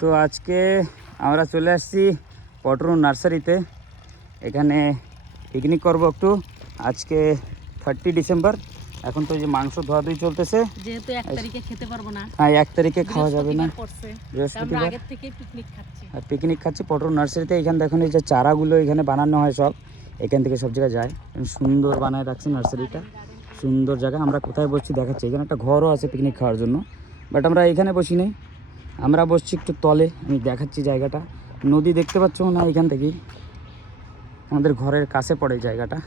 তো আজকে আমরা চলে আসছি পটরুন নার্সারিতে। এখানে পিকনিক করব একটু। আজকে 30 ডিসেম্বর। এখন তো এই যে মাংস ধোয়াধুয়ি চলতেছে, যেহেতু 1 তারিখে খেতে পারবো না। হ্যাঁ 1 তারিখে খাওয়া যাবে না, বৃহস্পতিবার আগের থেকে পিকনিক খাচ্ছি। আর পিকনিক খাচ্ছি পটরুন নার্সারিতে। এখানে দেখুন এই যে চারাগুলো এখানে বানানো হয় সব, এখান থেকে সব জায়গায় যায়। সুন্দর বানায় রাখছে নার্সারিটা, সুন্দর জায়গা। আমরা কোথায় বসছি দেখাচ্ছি। এখানে একটা ঘরও আছে পিকনিক খাওয়ার জন্য, বাট আমরা এখানে বসি নেই, আমরা বসছি একটু তলে। আমি দেখাচ্ছি জায়গাটা। নদী দেখতে পাচ্ছ না, এখান থেকেই আমাদের ঘরের কাছে পড়ে জায়গাটা।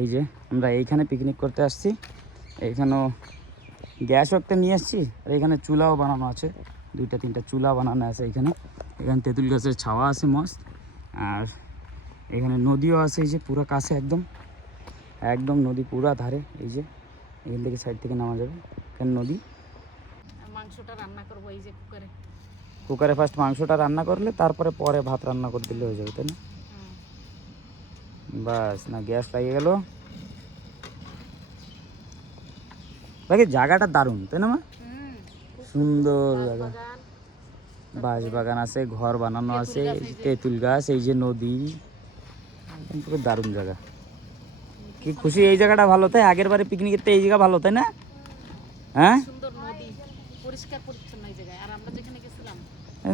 এই যে আমরা এইখানে পিকনিক করতে আসছি। এইখানেও গ্যাসও একটা নিয়ে আসছি, আর এখানে চুলাও বানানো আছে, 2-3টা চুলা বানানো আছে এখানে। এখানে তেঁতুল গাছের ছাওয়া আছে মস্ত, আর এখানে নদীও আছে। এই যে পুরো কাছে একদম একদম নদী পুরা ধারে। এই যে এখান থেকে সাইড থেকে নামা যাবে, এখানে নদী। মাংসটা রান্না করবো এই যে কুকারে। কুকারে ফার্স্ট মাংসটা রান্না করলে তারপরে পরে ভাত রান্না করে দিলে হয়ে যাবে, তাই না? বাস, না গ্যাস লাগিয়ে গেল। বাকি জায়গাটা দারুণ, তাই না মা? সুন্দর জায়গা, বাঁশ বাগান আছে, ঘর বানানো আছে, তেঁতুল গাছ, এই যে নদী, খুব দারুণ জায়গা। কি খুশি এই জায়গাটা ভালো, তাই আগের বারে পিকনিকের তো এই জায়গা ভালো, তাই না? হ্যাঁ, সুন্দর নদী, পরিষ্কার পরিচ্ছন্ন এই জায়গায়। আর আমরা যেখানে গেছিলাম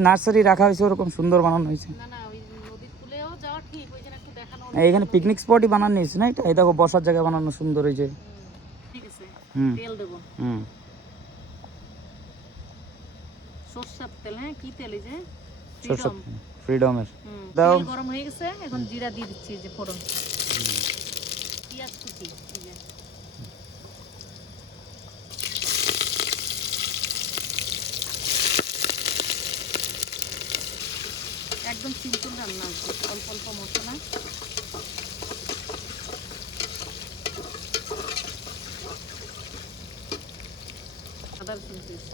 নার্সারি রাখা হয়েছে, ওরকম সুন্দর বানানো হয়েছে। না না, ওই নদীর কূলেও যাওয়া ঠিক, ওইখানে একটু দেখানো। এইখানে পিকনিক স্পটই বানানো হয়েছে না এটা? এই দেখো বসার জায়গা বানানো সুন্দর, এই যে। ঠিক আছে, হুম তেল দেবো। হুম, সরষের তেল। হ্যাঁ, কি তেল? এই যে সরষের ফ্রিডম। ফ্রিডমের। দাও। তেল গরম হয়ে গেছে, এখন জিরা দিয়ে দিচ্ছি, এই যে ফোড়ন, পেঁয়াজ কুচি, এই যে একদম সিম্পল রান্না, অল্প অল্প মশলা। আদা রসুন পেস্ট,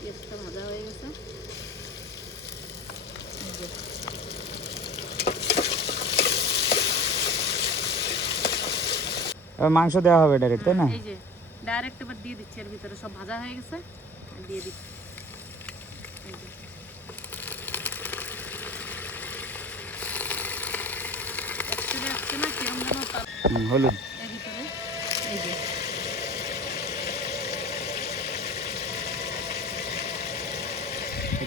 পেঁয়াজটা ভাজা হয়ে গেছে। এবার মাংস দেওয়া হবে ডাইরেক্ট, তাই না? এই যে ডাইরেক্ট এবার দিয়ে দিচ্ছি, এর ভিতরে সব ভাজা হয়ে গেছে, দিয়ে দিচ্ছি। এই যে আসছে না কিরম যেন হলুদ। এর ভিতরে, এই যে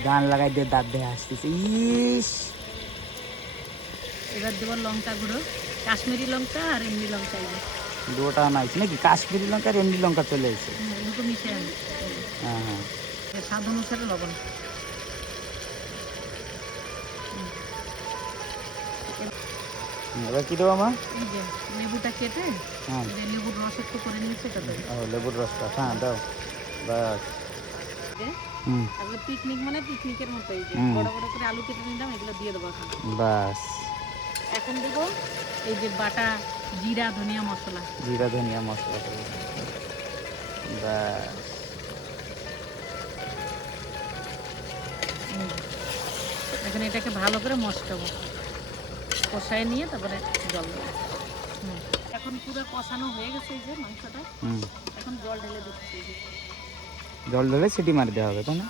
গান লাগাই দিয়ে দাঁত দিয়ে আসতেছে। ইস, এবার দেবো লঙ্কা গুঁড়ো, কাশ্মীরি লঙ্কা আর এমনি লঙ্কা। এই যে দুটা নাইছে নাকি? কাশ্মীরি লঙ্কা আর এমনি লঙ্কা চলে এসেছে। দুটো মিশে আনি। হ্যাঁ হ্যাঁ, স্বাদ অনুসারে লবণ। এবার কি দেবো আমার? এই যে লেবুটা কেটে, হ্যাঁ, এই যে লেবুর রস একটু করে নিয়েছে, এটা দেবো। ও লেবুর রসটা, হ্যাঁ দাও। বাস। তারপরে পিকনিক মানে পিকনিকের মতো, এই যে বড় বড় করে আলু কেটে নিলাম, এগুলো দিয়ে দেবো এখন। বাস, এখন দেবো এই যে বাটা জিরা ধনিয়া মশলা। জিরা ধনিয়া মশলা দেবো। বাস, এখন এটাকে ভালো করে মশলাবো, কষায় নিয়ে তারপরে জল দেবো। এখন পুরো কষানো হয়ে গেছে এই যে মাংসটা, এখন জল ঢেলে দিচ্ছি। জল ঢেলে সিটি মারি দেওয়া হবে, তাই না?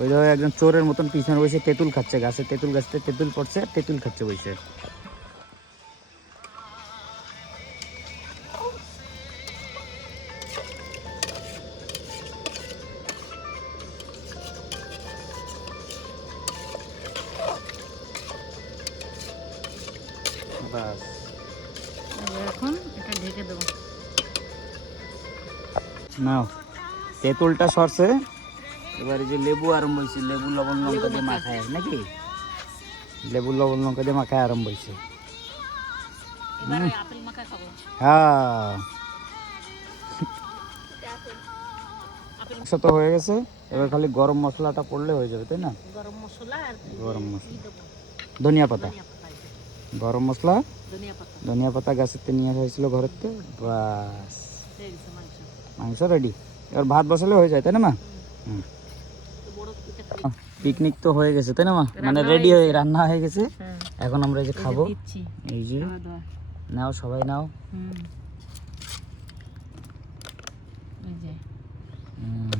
ওই ধরো একজন চোরের মতন পিছনে বসে তেঁতুল খাচ্ছে, গাছে তেঁতুল গাছতে তেঁতুল পড়ছে, আর তেঁতুল খাচ্ছে বসে। বাস, এখন এটা ঢেকে দেবো। নাও তেঁতুলটা সরছে, এবারে যে লেবু আরম্ভ হয়েছে, লেবু লবণ লঙ্কা দিয়ে মাখায় নাকি? লেবু লবণ লঙ্কা দিয়ে মাখায় আরম্ভ হয়েছে। এবারে আপেল মাখা খাবো। হ্যাঁ, তো হয়ে গেছে। এবার খালি গরম মশলাটা পড়লে হয়ে যাবে, তাই না? গরম মশলা আর গরম মশলা, ধনিয়া পাতা, গরম মশলা, ধনিয়া পাতা গাছের থেকে নিয়ে হয়েছিল ঘরের থেকে। বাস, মাংস রেডি। এবার ভাত বসালে হয়ে যায়, তাই না মা? পিকনিক তো হয়ে গেছে তাই না মা? মানে রান্না রেডি হয়ে হয়ে রান্না হয়ে গেছে, হ্যাঁ এখন আমরা এই যে এই যে খাবো। দিচ্ছি এই যে খাওয়া দাওয়া। নাও, সবাই নাও। হুম এই যে হুম।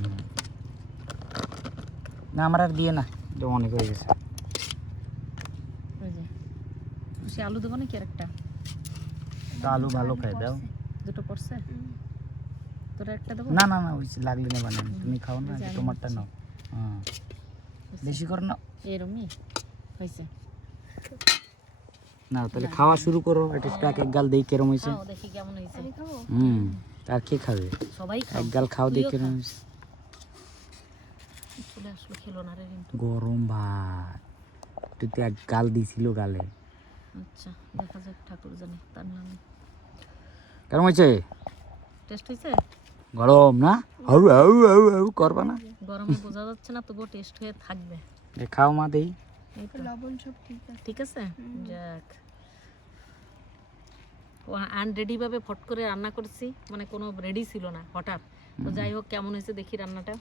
না আমার আর দিয়ে না, এটা অনেক হয়ে গেছে। ওই যে সে আলু দেবো নাকি আর একটা? তো আলু ভালো খাই দাও। দুটো পড়ছে, তোরা একটা দেবো? না না না, ওই লাগলে না বানান, তুমি খাও না, এই যে আমি তোমারটা নিচ্ছি। নাও। হ্যাঁ বেশি করে নাও। এরমই হয়েছে। না তাহলে খাওয়া শুরু করো, এটা একটু এক এক গাল দেই কেরম হয়েছে। খাও দেখি কেমন হয়েছে। হুম, আর কে খাবে? সবাই খাও। এক গাল খাও দেই তুইও কেরম খা। হয়েছে। চলে আসলো, খেলো না রে রিন্টু। গরম ভাত, তুই তো এক গাল দিছিল গালে। আচ্ছা দেখা যাক, ঠাকুর জানে তার নামে। কেরম হয়েছে? টেস্ট হয়েছে? গরম না? হাউ হাউ হাউ হাউ করবা না? গরমে বোঝা যাচ্ছে না, তবুও টেস্ট হয়ে থাকবে। এ খাও মা দেই। এই তো লবণ সব ঠিক আছে। যাক, আনরেডি ভাবে ফট করে রান্না করছি, মানে কোনো রেডি ছিল না, হঠাৎ। তো যাই হোক, কেমন হয়েছে দেখি রান্নাটা।